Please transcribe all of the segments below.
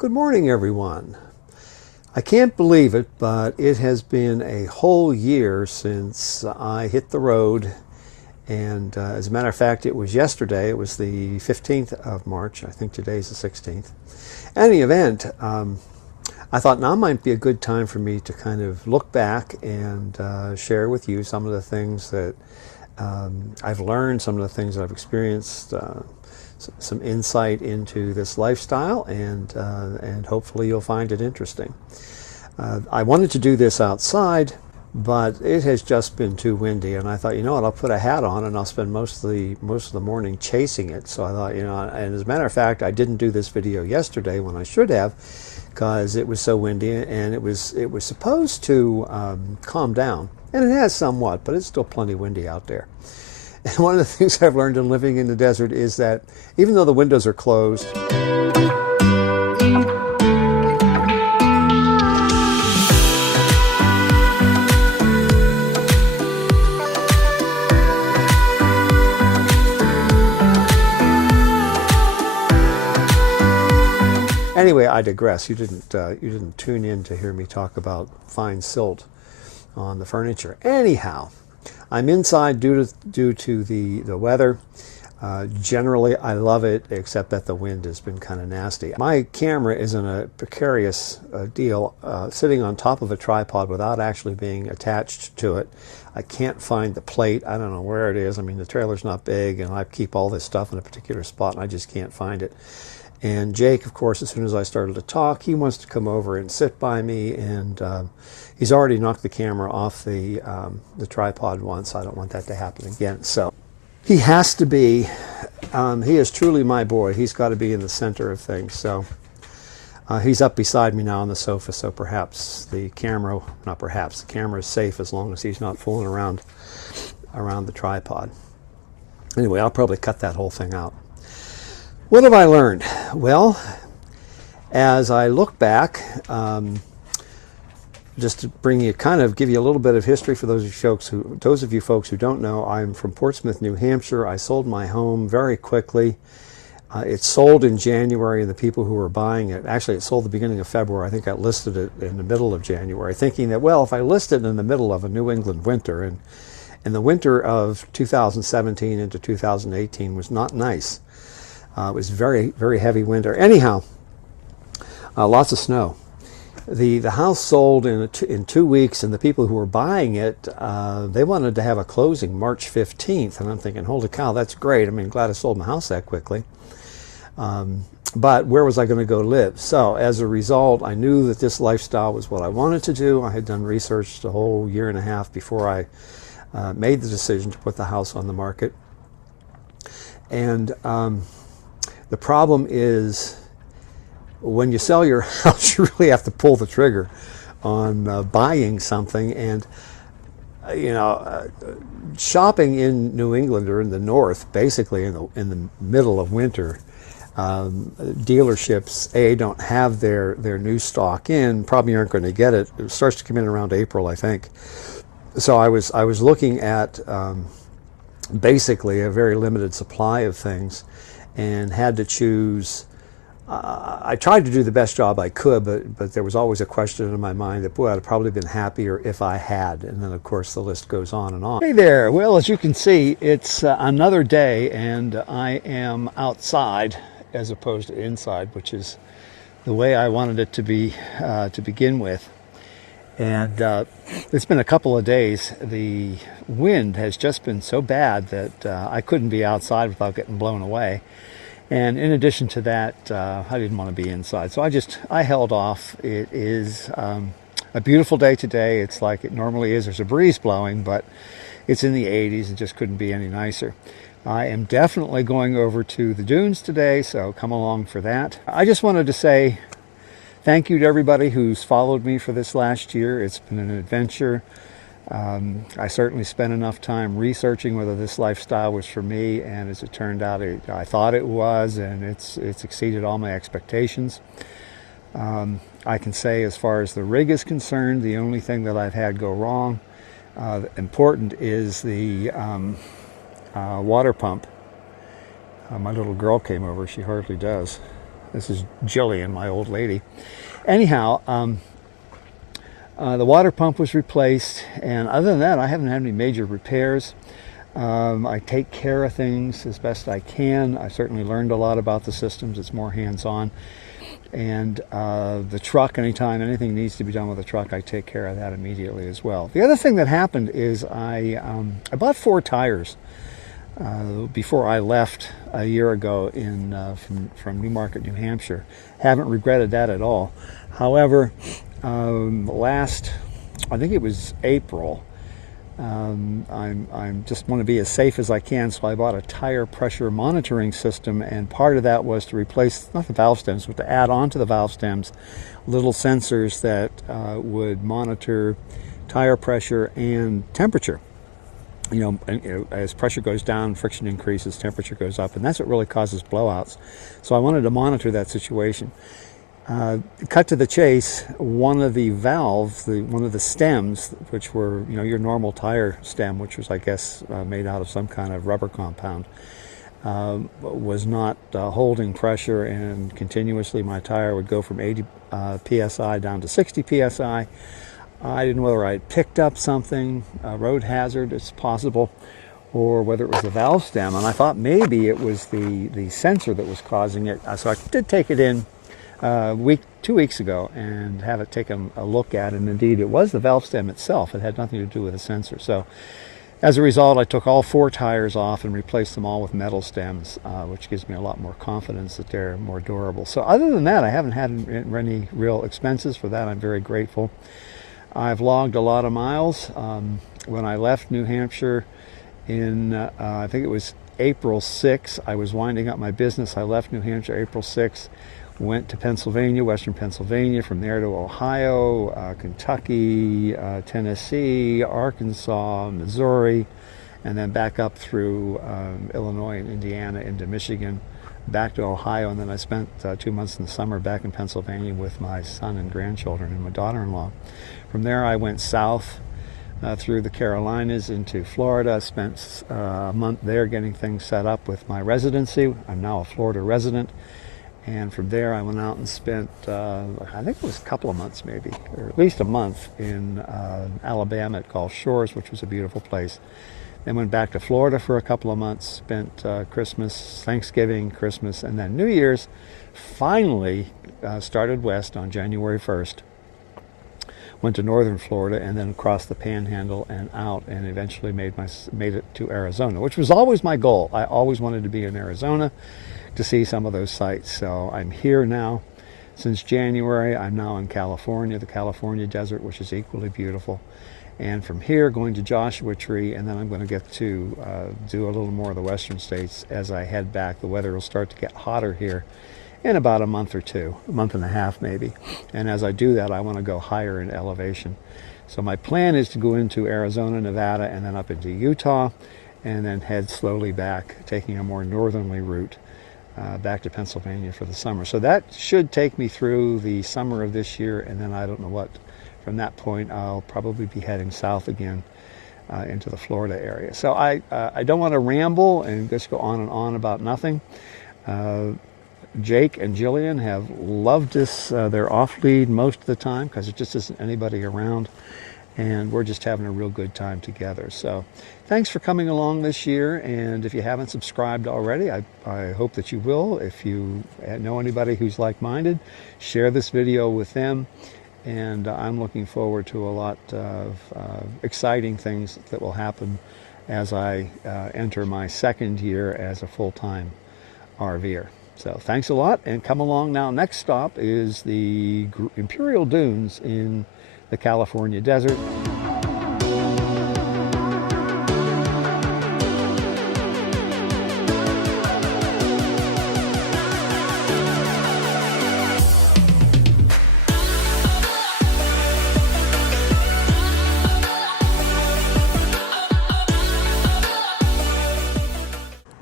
Good morning, everyone. I can't believe it, but it has been a whole year since I hit the road. And as a matter of fact, it was yesterday. It was the 15th of March. I think today's the 16th. In any event, I thought now might be a good time for me to kind of look back and share with you some of the things that I've learned, some of the things that I've experienced, some insight into this lifestyle, and hopefully you'll find it interesting. I wanted to do this outside, but it has just been too windy, and I thought, you know what, I'll put a hat on and I'll spend most of the morning chasing it. So I thought, you know, and as a matter of fact, I didn't do this video yesterday when I should have, because it was so windy, and it was supposed to calm down, and it has somewhat, but it's still plenty windy out there. And one of the things I've learned in living in the desert is that even though the windows are closed, anyway, I digress. You didn't tune in to hear me talk about fine silt on the furniture. Anyhow, I'm inside due to the weather. Generally, I love it, except that the wind has been kind of nasty. My camera is in a precarious deal, sitting on top of a tripod without actually being attached to it. I can't find the plate. I don't know where it is. I mean, the trailer's not big, and I keep all this stuff in a particular spot, and I just can't find it. And Jake, of course, as soon as I started to talk, he wants to come over and sit by me, and he's already knocked the camera off the tripod once. I don't want that to happen again. So he has to be, he is truly my boy. He's got to be in the center of things. So he's up beside me now on the sofa, so perhaps the camera, not perhaps, the camera is safe as long as he's not fooling around the tripod. Anyway, I'll probably cut that whole thing out. What have I learned? Well, as I look back, just to bring you, give you a little bit of history for those of you folks who don't know, I'm from Portsmouth, New Hampshire. I sold my home very quickly. It sold in January, and the people who were buying it, actually it sold the beginning of February. I think I listed it in the middle of January, thinking that, well, if I list it in the middle of a New England winter, and the winter of 2017 into 2018 was not nice. It was very, very heavy winter. Anyhow, lots of snow. The house sold in 2 weeks, and the people who were buying it, they wanted to have a closing March 15th. And I'm thinking, holy cow, that's great. I mean, glad I sold my house that quickly. But where was I going to go live? So as a result, I knew that this lifestyle was what I wanted to do. I had done research the whole year and a half before I made the decision to put the house on the market. And the problem is, when you sell your house, you really have to pull the trigger on buying something. And you know, shopping in New England or in the north, basically in the middle of winter, dealerships don't have their new stock in. Probably aren't going to get it. It starts to come in around April, I think. So I was looking at basically a very limited supply of things, and had to choose. I tried to do the best job I could, but there was always a question in my mind that, boy, I'd have probably been happier if I had. And then, of course, the list goes on and on. Hey there. Well, as you can see, it's another day, and I am outside as opposed to inside, which is the way I wanted it to be to begin with. And it's been a couple of days. The wind has just been so bad that I couldn't be outside without getting blown away. And in addition to that, I didn't want to be inside. So I held off. It is a beautiful day today. It's like it normally is. There's a breeze blowing, but it's in the 80s. It just couldn't be any nicer. I am definitely going over to the dunes today, so come along for that. I just wanted to say thank you to everybody who's followed me for this last year. It's been an adventure. I certainly spent enough time researching whether this lifestyle was for me, and as it turned out, I thought it was, and it's exceeded all my expectations. I can say, as far as the rig is concerned, the only thing that I've had go wrong, important, is the water pump. My little girl came over. She hardly does. This is Jillian, my old lady. Anyhow, the water pump was replaced, and other than that, I haven't had any major repairs. I take care of things as best I can. I certainly learned a lot about the systems. It's more hands-on. And the truck, anytime anything needs to be done with the truck, I take care of that immediately as well. The other thing that happened is I bought 4 tires before I left a year ago from Newmarket, New Hampshire. Haven't regretted that at all. However, I think it was April, I'm just want to be as safe as I can, so I bought a tire pressure monitoring system, and part of that was to replace, not the valve stems, but to add on to the valve stems little sensors that would monitor tire pressure and temperature. As pressure goes down, friction increases, temperature goes up, and that's what really causes blowouts. So I wanted to monitor that situation. Cut to the chase, one of the valves, one of the stems, which were, your normal tire stem, which was, I guess, made out of some kind of rubber compound, was not holding pressure, and continuously my tire would go from 80 psi down to 60 psi. I didn't know whether I had picked up something, a road hazard, it's possible, or whether it was the valve stem, and I thought maybe it was the sensor that was causing it. So I did take it in 2 weeks ago and have it taken a look at, and indeed it was the valve stem itself. It had nothing to do with the sensor. So as a result, I took all 4 tires off and replaced them all with metal stems, which gives me a lot more confidence that they're more durable. So other than that, I haven't had any real expenses. For that, I'm very grateful. I've logged a lot of miles. When I left New Hampshire in, I think it was April 6th, I was winding up my business. I left New Hampshire April 6th, went to Pennsylvania, western Pennsylvania, from there to Ohio, Kentucky, Tennessee, Arkansas, Missouri, and then back up through Illinois and Indiana into Michigan, back to Ohio, and then I spent 2 months in the summer back in Pennsylvania with my son and grandchildren and my daughter-in-law. From there I went south through the Carolinas into Florida, spent a month there getting things set up with my residency. I'm now a Florida resident. And from there I went out and spent, I think it was a couple of months maybe, or at least a month in Alabama at Gulf Shores, which was a beautiful place. Then went back to Florida for a couple of months, spent Christmas, Thanksgiving, Christmas, and then New Year's. Finally started west on January 1st. Went to northern Florida and then across the Panhandle and out, and eventually made it to Arizona, which was always my goal. I always wanted to be in Arizona to see some of those sites. So I'm here now since January. I'm now in California, the California desert, which is equally beautiful. And from here, going to Joshua Tree, and then I'm going to get to do a little more of the western states as I head back. The weather will start to get hotter here in about a month or two, a month and a half maybe. And as I do that, I want to go higher in elevation. So my plan is to go into Arizona, Nevada, and then up into Utah, and then head slowly back, taking a more northerly route back to Pennsylvania for the summer. So that should take me through the summer of this year, and then I don't know what. From that point, I'll probably be heading south again into the Florida area. So I don't want to ramble and just go on about nothing. Jake and Jillian have loved this. They're off lead most of the time because there just isn't anybody around, and we're just having a real good time together. So thanks for coming along this year, and if you haven't subscribed already, I hope that you will. If you know anybody who's like-minded, share this video with them. And I'm looking forward to a lot of exciting things that will happen as I enter my second year as a full-time RVer. So thanks a lot, and come along now. Next stop is the Imperial Dunes in the California desert.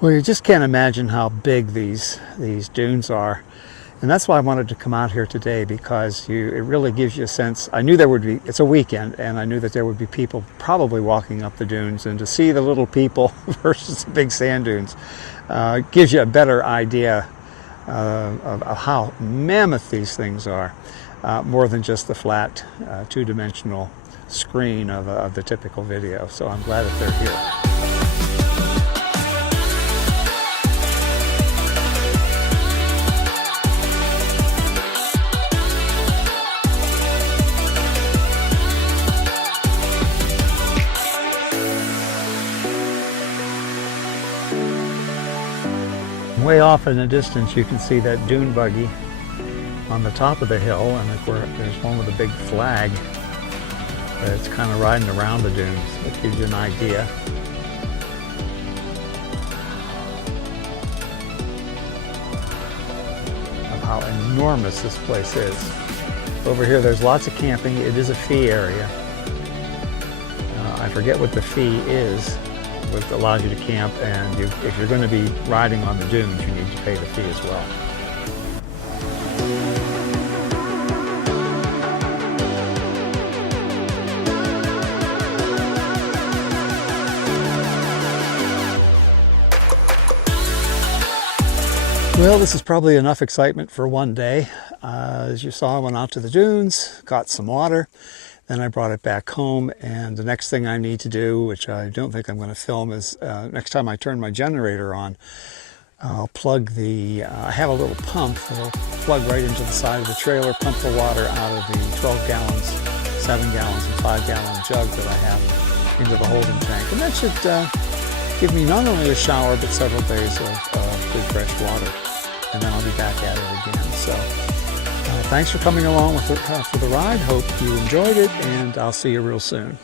Well, you just can't imagine how big these dunes are. And that's why I wanted to come out here today, because it really gives you a sense. I knew there would be, it's a weekend, and I knew that there would be people probably walking up the dunes, and to see the little people versus the big sand dunes gives you a better idea of how mammoth these things are, more than just the flat two-dimensional screen of the typical video. So I'm glad that they're here. Way off in the distance you can see that dune buggy on the top of the hill, and of course there's one with a big flag that's kind of riding around the dunes. That gives you an idea. Of how enormous this place is. Over here there's lots of camping. It is a fee area. I forget what the fee is, which allows you to camp, and if you're going to be riding on the dunes, you need to pay the fee as well. Well, this is probably enough excitement for one day. As you saw, I went out to the dunes, got some water, then I brought it back home, and the next thing I need to do, which I don't think I'm going to film, is next time I turn my generator on, I'll plug the, I have a little pump that'll plug right into the side of the trailer, pump the water out of the 12 gallons, 7 gallons, and 5 gallon jug that I have into the holding tank. And that should give me not only a shower, but several days of good fresh water. And then I'll be back at it again. So thanks for coming along for the ride. Hope you enjoyed it, and I'll see you real soon.